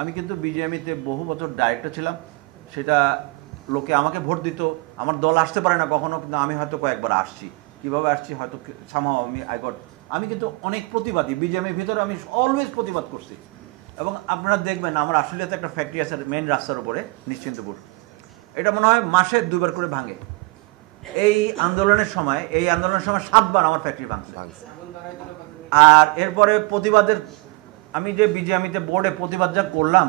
আমি কিন্তু বিজিএমইতে বহু বছর ডাইরেক্টর ছিলাম, সেটা লোকে আমাকে ভোট দিত, আমার দল আসতে পারে না কখনো, কিন্তু আমি হয়তো কয়েকবার আসছি। কীভাবে আসছি হয়তো সামহাও আমি কিন্তু অনেক প্রতিবাদী, বিজিএমের ভিতরে আমি অলওয়েজ প্রতিবাদ করছি। এবং আপনারা দেখবেন আমার আশুলিয়াতে একটা ফ্যাক্টরি আছে মেন রাস্তার উপরে, নিশ্চিন্তপুর, এটা মনে হয় মাসে 2বার করে ভাঙে। এই আন্দোলনের সময় 7বার আমার ফ্যাক্টরি ভাঙছে। আর এরপরে প্রতিবাদের, আমি যে বিজিএমইতে বোর্ডে প্রতিবাদ যা করলাম,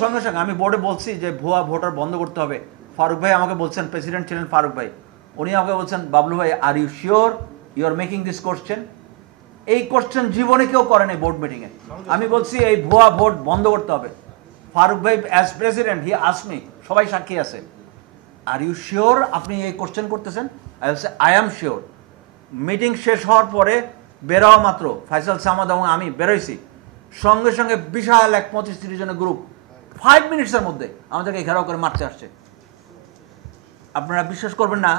সঙ্গে সঙ্গে আমি বোর্ডে বলছি যে ভুয়া ভোটার বন্ধ করতে হবে। ফারুক ভাই আমাকে বলছেন, প্রেসিডেন্ট ছিলেন ফারুক ভাই, উনি আমাকে বলছেন, বাবলু ভাই are you sure you are making this question? এই কোশ্চেন জীবনে কেউ করেনি বোর্ড মিটিংয়ে। আমি বলছি এই ভুয়া ভোট বন্ধ করতে হবে। ফারুক ভাই as president he asked me, সবাই সাক্ষী আছে, আর ইউ শিওর আপনি এই কোশ্চেন করতেছেন? I am sure. মিটিং শেষ হওয়ার পরে বেরোয়া মাত্র ফয়সাল সামাদ এবং আমি বেরোইছি, সঙ্গে সঙ্গে বিশাল এক 25-30 জনের গ্রুপ 5 মিনিটসের মধ্যে আমাদেরকে ঘেরাও করে মারতে আসছে। আপনারা বিশ্বাস করবেন না,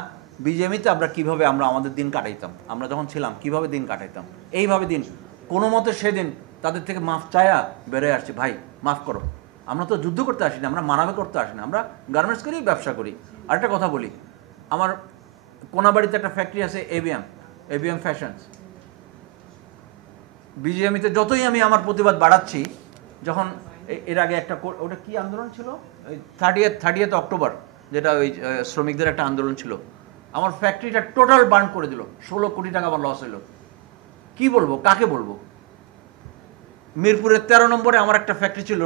বিজেপিতে আমরা কীভাবে আমাদের দিন কাটাইতাম, আমরা যখন ছিলাম কীভাবে দিন কাটাইতাম, এইভাবে দিন কোনো মতে সেদিন তাদের থেকে মাফ চায়া বেরোয় আসছি, ভাই মাফ করো, আমরা তো যুদ্ধ করতে আসি না, আমরা মানবে করতে আসি না, আমরা গার্মেন্টস করেই ব্যবসা করি। আরেকটা কথা বলি, আমার কোনাবাড়িতে একটা ফ্যাক্টরি আছে এবিএম ফ্যাশনস। বিজিএমইতে যতই আমি আমার প্রতিবাদ বাড়াচ্ছি, যখন এর আগে একটা ওটা কি আন্দোলন ছিল, ওই 30th অক্টোবর, যেটা ওই শ্রমিকদের একটা আন্দোলন ছিল, আমার ফ্যাক্টরিটা টোটাল বার্ন করে দিল, 16 কোটি টাকা আমার লস হলো। কি বলবো, কাকে বলবো? মিরপুরের 13 নম্বরে আমার একটা ফ্যাক্টরি ছিল,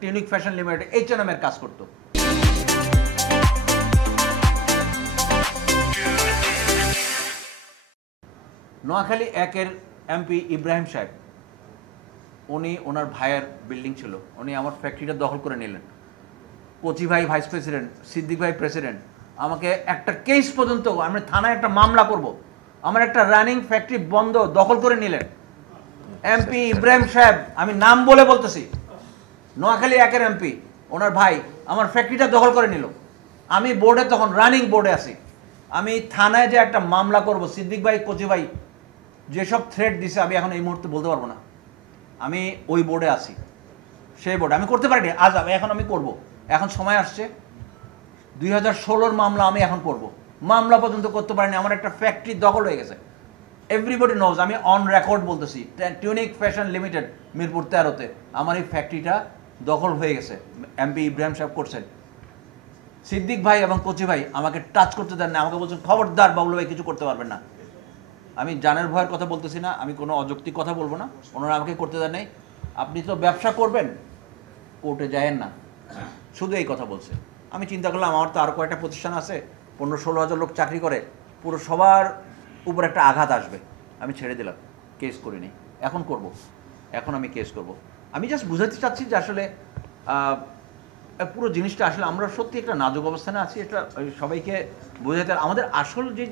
টিউনিক ফ্যাশন লিমিটেড, H&M এর কাজ করতো। নোয়াখালী 1-এর এমপি ইব্রাহিম সাহেব, উনি ওনার ভাইয়ের বিল্ডিং ছিল, উনি আমার ফ্যাক্টরিটা দখল করে নিলেন। কচি ভাই ভাইস প্রেসিডেন্ট, সিদ্দিক ভাই প্রেসিডেন্ট, আমাকে একটা কেস পর্যন্ত, আমি থানায় একটা মামলা করব, আমার একটা রানিং ফ্যাক্টরি বন্ধ দখল করে নিলেন এমপি ইব্রাহিম সাহেব। আমি নাম বলে বলতেছি, নোয়াখালী 1-এর এমপি, ওনার ভাই আমার ফ্যাক্টরিটা দখল করে নিল। আমি বোর্ডে তখন রানিং বোর্ডে আছি, আমি থানায় যে একটা মামলা করব, সিদ্দিক ভাই কচি ভাই যেসব থ্রেট দিছে আমি এখন এই মুহূর্তে বলতে পারবো না। আমি ওই বোর্ডে আছি, সেই বোর্ডে আমি করতে পারিনি, আজ এখন আমি করব। এখন সময় আসছে, 2016-র মামলা আমি এখন করব, মামলা পর্যন্ত করতে পারিনি, আমার একটা ফ্যাক্টরি দখল হয়ে গেছে। এভরিবডি নোজ, আমি অন রেকর্ড বলতেছি, টিউনিক ফ্যাশন লিমিটেড মিরপুর 13-তে আমার এই ফ্যাক্টরিটা দখল হয়ে গেছে। এমপি ইব্রাহিম সাহেব করছেন, সিদ্দিক ভাই এবং কচি ভাই আমাকে টাচ করতে দেন না, আমাকে বলছেন খবরদার বাবলু ভাই কিছু করতে পারবেন না। আমি জানের ভয়ের কথা বলতেছি না, আমি কোনো অযৌক্তিক কথা বলবো না, ওনারা আমাকে করতে দেন নাই। আপনি তো ব্যবসা করবেন, কোর্টে যায়েন না, শুধু এই কথা বলছে। আমি চিন্তা করলাম আমার তো আরও কয়েকটা প্রতিষ্ঠান আছে, 15-16 হাজার লোক চাকরি করে, পুরো সবার উপর একটা আঘাত আসবে, আমি ছেড়ে দিলাম, কেস করিনি। এখন করব, এখন আমি কেস করব। আমি জাস্ট বুঝাতে চাচ্ছি যে আসলে পুরো জিনিসটা আসলে আমরা সত্যি একটা নাজুক অবস্থানে আছি, এটা সবাইকে বোঝাতে। আমাদের আসল যে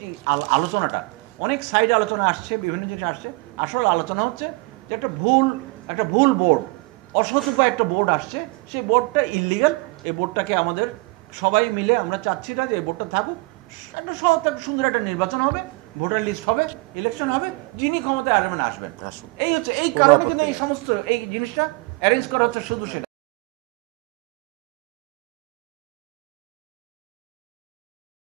আলোচনাটা, অনেক সাইড আলোচনা আসছে, বিভিন্ন জিনিস আসছে, আসল আলোচনা হচ্ছে যে একটা ভুল বোর্ড, অসৎ উপায় একটা বোর্ড আসছে, সেই বোর্ডটা ইললিগাল। এই বোর্ডটাকে আমাদের সবাই মিলে আমরা চাচ্ছি না যে এই বোর্ডটা থাকুক, একটা সৎ একটা সুন্দর একটা নির্বাচন হবে, ভোটার লিস্ট হবে, ইলেকশন হবে, যিনি ক্ষমতায় আসবেন। এই হচ্ছে এই কারণে কিন্তু এই সমস্ত এই জিনিসটা অ্যারেঞ্জ করা হচ্ছে, শুধু সেটা।